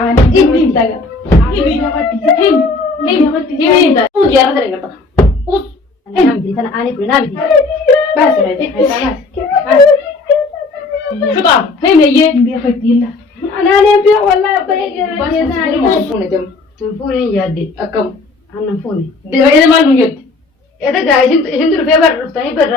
أنا إني تاجا هم وجرا ترى كذا أنا بدي أنا كل نابي بس شو طعم هم هي بيختيلا أنا نبي والله بيجي بس فوني تم فوني يادي أكم أنا فوني ده إذا ما نوجد إذا جاي هندو فيبر رفتني بر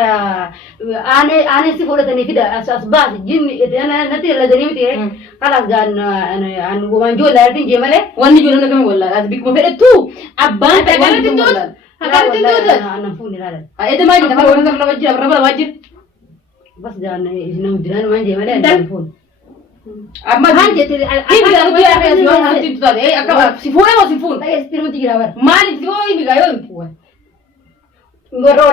أنا سيفورة تاني كده أسباب جن أنا نتي لازم يتيه خلاص جان أنا وان جو لارتين جماله وان جو لنا كم ولا هذا بيك مفيد تو أبان تقولي تنتود أنا فوني لا إذا ما جيت فورة تقول واجد برا واجد بس جان هنا ودران وان جماله أنا فون أما هنجت كيف كانوا كذا في أسبوع هنجت تطلع إيه أكمل سيفون ما سيفون أي استلمت كذا بر ما نتيجة بيجايو يفوه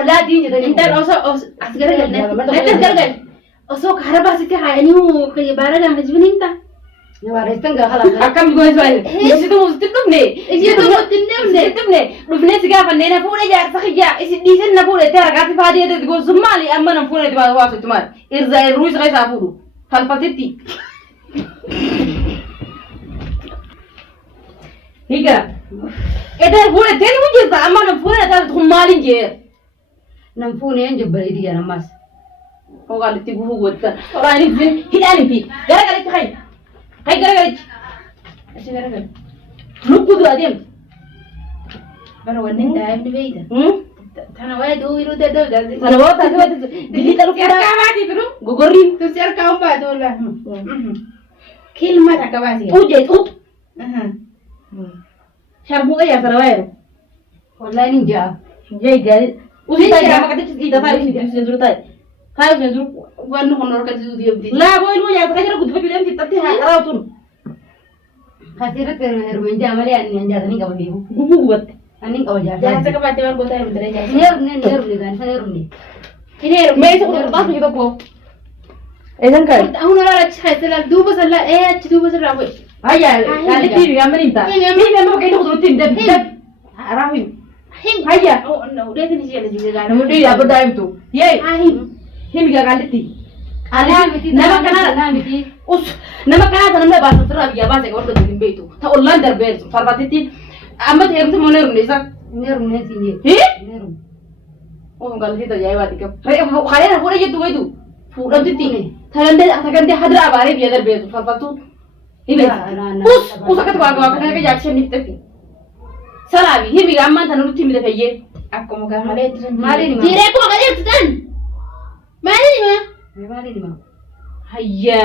لا دين جدا انت أصغر لا تزغل أسوق هربا سكة هاينيو كي بارا جام هجبني انت نوارا استنجا خلاص أكمل جوي سوالف يسيتو مستبني رفني سكة فنينا فونا جار سخيا إيش نفونا ترى قاعد فادي هذا تقول زمالي أما نفونا تبغى واسط تمار إرزا الرويس غير سافورو فالفتتي هيكا إذا فونا تاني مجلس أما نفونا ترى تقول مالين جير نمفوني أنجب بريدي أنا ماس هو قال تبغى هو وده أنا نفين هنا نفين قرأ خي قرأ إيش قرأ لوك بدو أديم أنا ونين دايم نبيدا أنا وايد هو يرود ده أنا وايد هذا دليل تلو كذا كم برو غورين تسير كم بعد ولا كلمة كباسي أوجد شربوا إيه يا سراوير والله نيجا جاي usi tadi apa kata cerita tadi sendiri tadi kalau sendiri bukan honor kata itu dia beli lah boy lu ya sekarang aku dapat bilang kita teh harau tuh khasirat terus menjamali ane anjat nih kau dia gubu buat ane kau jalan jangan cakap batiwan kau tahu betul aja ner kan ner ini mesok udah pas kita po edan kan aku nara cai selah dua besar lah dua besar apa ayah kali tiri yang menimpa ini memang kayak itu tim dan rahim هيا أو إنه ليه تنسي على جزء كانوا مدري أبو دايم تو ياي هم جا قالتي نما كنا نما كنا تنام بس ترى بيا بس يقول لك من بيتو تقول لان دربير فرباتي أما تيرم تمونير نيسا نيرم نيسي هي نيرم أو قال لي تجاي وادي كم خير فورا يدو ويدو فورا تتيني ثكان حضر أباري بيا دربير فرباتو ini usah kata kena kerja action ni tapi salabi hibi gamman tanu tim de peye akko mo ga mare ni dire ko ga det tan mare ni ma hayya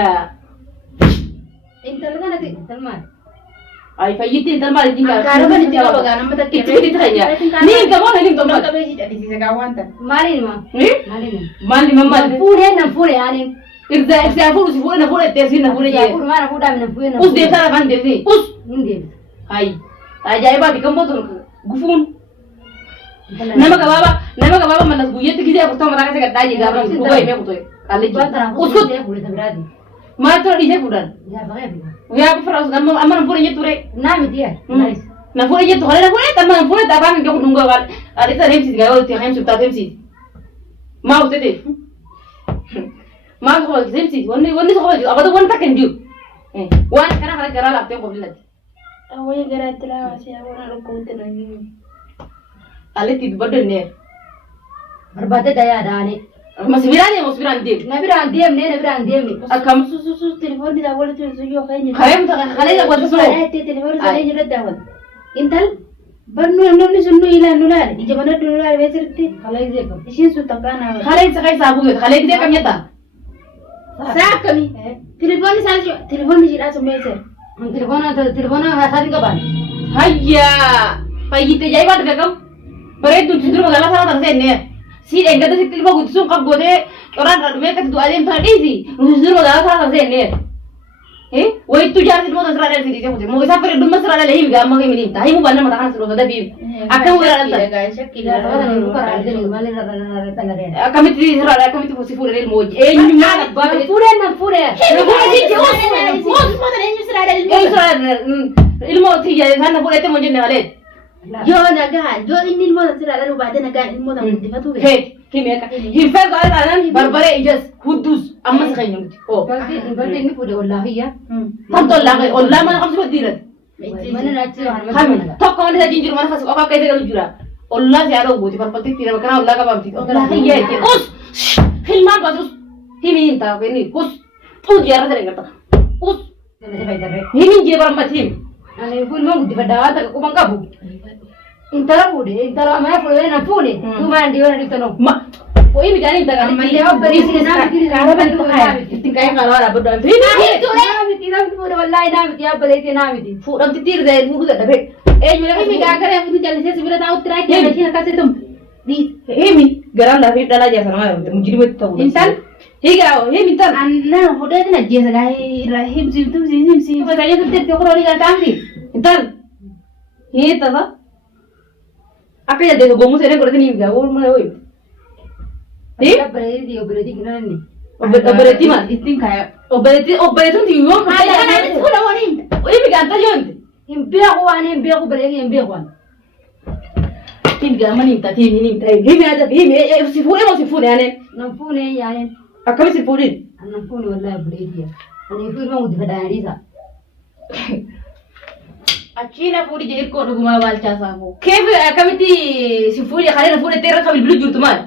intal ga nati talman ai fayyiti talman dinga karaba ni tiwa ga namma takke ti tanya ni ga mo ni tomba ka beji ati se ga wanta mare ni ma ma pure na pure ani irza furu si fure na fure te sin na fure je furu mara fuda na fure na us de tara ban de us inde hai ajaiba dikambo tuh gufun nama kababa manas guyet gizi aku tahu mereka sekat aja gak berani buka ini aku tuh kali uskut mata di saya budan ya aku peras kamu aman purnya tuh rek nama dia nah purnya tuh kalau purnya tambah purnya tabang kamu nunggu awal ada tuh hemsi gak ada tuh hemsi tak hemsi mau tuh deh mau kalau hemsi wani soal apa tuh wani tak kenju wani karena kalau lah tuh yang kau bilang awalnya gerak telah masih awalnya rukun terlagi. Alit itu berdengar. Berbeda daya ada ni. Masih berani dia. Nabi berani ni. Akam susu telefon di awal tu susu kayaknya. Kayaknya tak kayaknya buat susu. Telefon saya jual dah. Intal bernu sunu ilan nular. Di zaman itu nular besar tu. Kayaknya dia kau. Isin su takkan awal. Kayaknya sekarang sabu. Kayaknya dia kami tak. Sah kami. Telefon ni jelas mesej. Telepon hasil kapan? Hayya, pagi itu jaya banget kan? Pernah itu justru masalah salah tersen nih. Si enggak tuh si telepon gue tuh gue deh orang mereka tuh ada yang tadi sih, justru masalah salah tersen nih. Wah itu jangan telepon terserah dari sini sih, mau bisa pergi rumah terserah dari ibu gampang ini. Tapi mau bandar mata kan seluruh tapi akan gue rasa. Kami tuh si full dari mau. Ini mana? Full. ilmu tiga sana boleh temu jenis ada Yo nagaan yo inni ilmoota sirraa baatee nagaan ilmoota guddifatu beeku. Heeti himeeka hin fedha alaan barbaree ijas huddus ammas kan nyamti. Barri inni fuudhee ollaafiyyaa. Tanto ollaa mana qabsu diirat. Mana naachi waan Kami tokko wani sa jinjiru mana fasu akka kayte galu jira. Ollaa si alo gooti falfalti tira kana ollaa qabamti. Ollaa hiyyee us hilmaan basus himin ta kenni us tu jara tere garta. Us himin je barmatim. Ani fuudhee guddifadhaa taka quban qabu. Intala fuudhee intala mana fuudhee na fuudhee. Duubaan diiwaan dhibtanoo. Koi mikani intala Ammallee obbolee si naa miti kana bantu kaya. Ittin kaya kana wala bodo. Naa miti wallahi naa miti obbolee si naa miti. Fuudhamti tiirde fuudhu dadhabe. Eenyu nama Himi gaagara fuudhu jallisee sibira taa'u tiraa kee machina kasetum. Himi garam lafi dhala jasa nama mujiri wetu ta'u. Intal higa himi intal. Anna fuudhee tina jeesa gaa himsi. Fasaayee tutte tokko ni galtaamti. Intal. Hii tasa. Akka yadde gomu sere godhati ni higa ol mana hoy. Obboleetii ginanni. Obboleetii maal? Ittiin kaya. Obboleetuun tiyyoo. Haala kanaan fuudha waliin. Himi ganta yoonte. Hin beeku waan hin beeku obboleetii hin beeku waan. Himi gama ni imta himi ni imta himi ada himi si fuudhe moo si fuudhe ane. Nan fuune yaa'een. Akkami si fuudhin? Nan fuune wallahi obboleetii. Ani fuudhuma guddifadhaaniisa. Achina fuudhi jedhee koo dhugumaa baalchaa saafoo. Keef akkamitti si fuudhe kalee fuudhe teera akka bilbilu jirtu maal?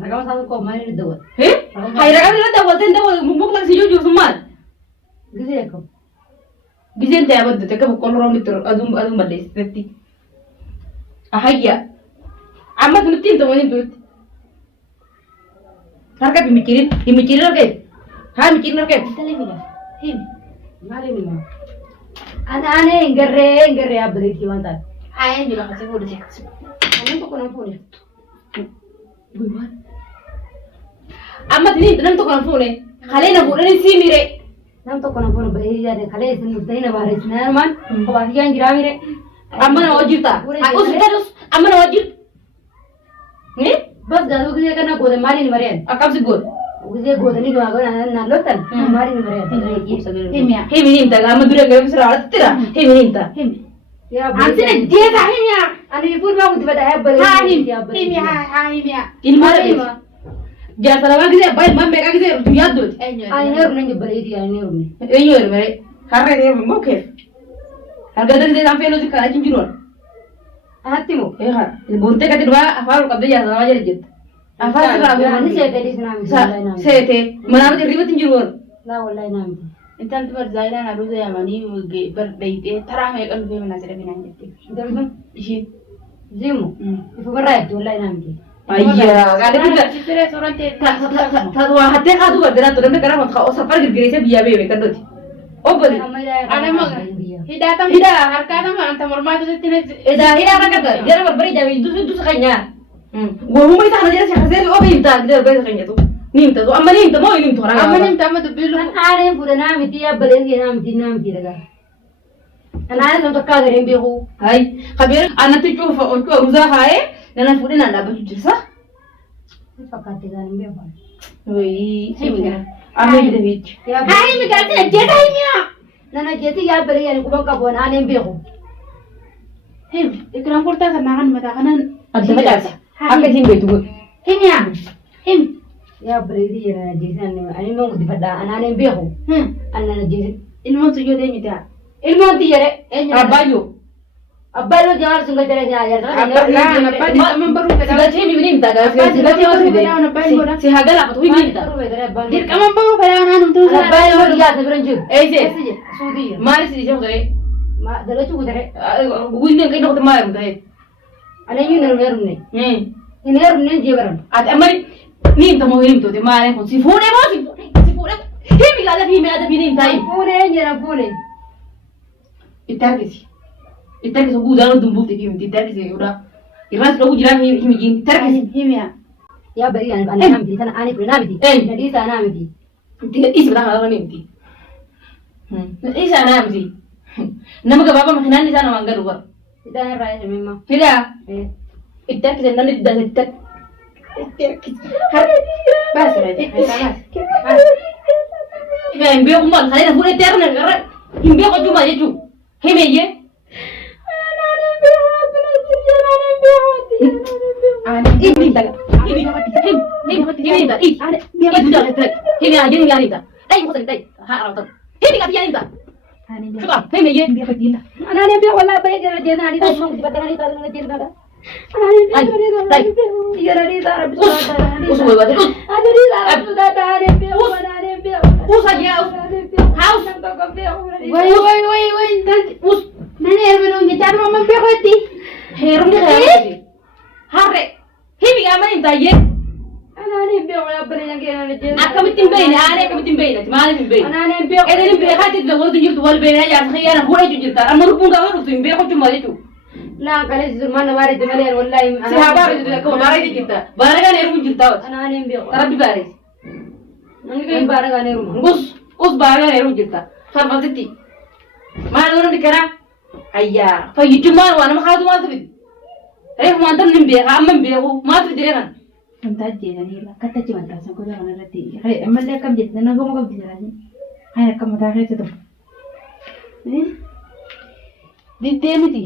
Ragama isaa tokko maaliin iddoo wal? Ragama irratti daawwateen mukna si jirtu maal? Gisee akkam. Giseen ta'e abaddate akka boqqolloo roobni ture aduun balleessiteetti. Ahayya. Amma nutti hin ta'u hin tuutti. Harka himichirin argeet. Haa himichirin argeet. Intala fida. Himi. Maaliin himaa? Ane engarree obboleetii waan taate. Haa inni lafa si fuudhe seekkasi. Ani tokko nan fuudhe. Guyyaa. Amma tini nam tokko nan fuudhe. Kalee na fuudhanii sii mire. Nam tokko nan fuudhe obboleetii yaade kalee isin dhuftanii na baareessinaa armaan kobaatiyyaan jiraa mire. Amma na hojjirta. Amma na hojjirta. Bas gaazuu gisee kana gootan maaliin mari'an? Akkam goota. Gisee gootanii gamaa godhan naan loltan maaliin mari'an? Himiya. Himi nimta amma dura gara bisira alattira. Himi nimta. Himi. Ansina jeeta himiya. Ani fuudhuma guddifadhaa obboleetii. Himiya. Ilmaa dhabeeti. Jaasalabaa gisee abbaa ilmaan meeqaa gisee jirtu yaaddooti. Ani neerumne obboleetii ani neerumne. Eenyu heerumee har'a heerume moo keef? Argata gisee isaan feeloo kana achi hin jiruun. Anatti moo? Buntee gadi dhufaa afaan qabdee jaasalabaa jala jirta. Afaan sirraa Ani seetee naamti. Seetee manaa miti hirribatti hin jiru warra. Laa wallahi naamti. Intalli barzaayilaan aduusa yaamanii bardayitee taraa meeqan dhufee manaa jedhamee naan jettee. Darban Isheen. zimu. Ifu barraa itti wallahi naamti. Ayyaa gaadhi waa hattee kaatu gargaraa ture namni karaa safar girgireessee biyyaa beebe kadhooti. Obboli. Hidhaa harkaatama anta mormaatu hidhaa rakkata jara barbaree jaabee dusa kan nyaa. Goomuma isaa kana jara seekasee obe himtaa jara barbaree kan nyaatu. Ni himta amma ni himta moo ni himta horaa. Amma ni himta amma dubbilu. Kan haareen fuudha naamti abbaleen naamti dagaa. Kan haareen sun tokko agareen beeku. Hai kabeera anatti cuufa ruuzaa haa'ee nana fuudhee naan dhaabbachuu jirsa. Fakkaate gaariin beeku. Wayii himina. Amma hidha beechi. Haa himi gaazina jeeta himiyaa. Nana jeeti yaabbalee yaani quban qabu aaneen beeku. Himi ikiraan furtaa kan naakan mataa kanan adda facaasa. Akka isin beektu godhu. Himiyaa. Himi. Yaabbalee jira jeesan ani moo guddifadhaa aaneen beeku. Annana jeesan. Ilmoon sun yoo ta'e mitaa. Ilmoon tiyyare. Abbaayyoo. Abbaayyoo jawaar sun galtee Abbaan baruu fedhaa. Sigatii mi ni mitaa gaafa sigatii yoo fide. Si haga laafatu mi mitaa. Dirqaman baruu fedhaa naan humtuu sana. Abbaayyoo yaasa biran jiru. Eeyise. Suudiyya. Maali si ishee kutare. Dalachuu kutare. Guyyeen kan inni maal mutare. Aleeyyuu hin heerumne. Hin heerumne jeebaran. Ati amma ni himta moo hin himtoote maal kun si fuudhee moo si fuudhee. Himi gaala fi himi aadaa fi ni himtaa himi. Fuudhee jira fuudhee. Itti argisi. Itti argisi guutaan dumbuufte himti itti argisi yoo irraas dhuguu jiraan himi itti argisi. Himiyaa. Yaa barii ani naamti sana ani fure naamti. Nadhiisaa naamti. Nadhiisa bitaa haala himti. Nadhiisaa naamti. Nama gabaabaa makinaan isaa namaan gadu bara. Hidhaan irraa eessa mimmaa. Fidaa. Itti argisi namni diddaa itti argisi. Hin beeku maal kalee na fuudhee itti argina hin beeku jechuudha jechuudha. Himeeyye. أنا نبي ولا بيجي رجعنا على ده ما بدنا على ده نجينا ده أنا نبي يا رجال ده رب سبحانه أنا رجال ده نبي ولا نبي وين نani hermano nyetar mama pegoti hermano harre hibi aman intaye أنا نبي ولا برينا كنا نجينا أكمل بين أنا أكمل بين ما أنا بين أنا نبي إذا نبي هذه الدولة تجيب دول بين يا أخي أنا هو يجي جدا أنا مربون قاعد نسوي بيه كم مالي لا كله زمان وارد مالي والله سهابا بيجي كم مالي جدا بارك أنا يروح جدا أنا نبي ترى ببارك أنا كم بارك أنا يروح us baaga heeru jirta farmasiti maan oran dikara ayya fayyujumaan waan ma qaadu maad rid reef maan tan nim beeqa amma beequ maad rid reegan anta jeedani la katta ci wanta san ko jana rati hay amalle kam jeedna na gomo kam jeedani hay kam ta hay to didde miti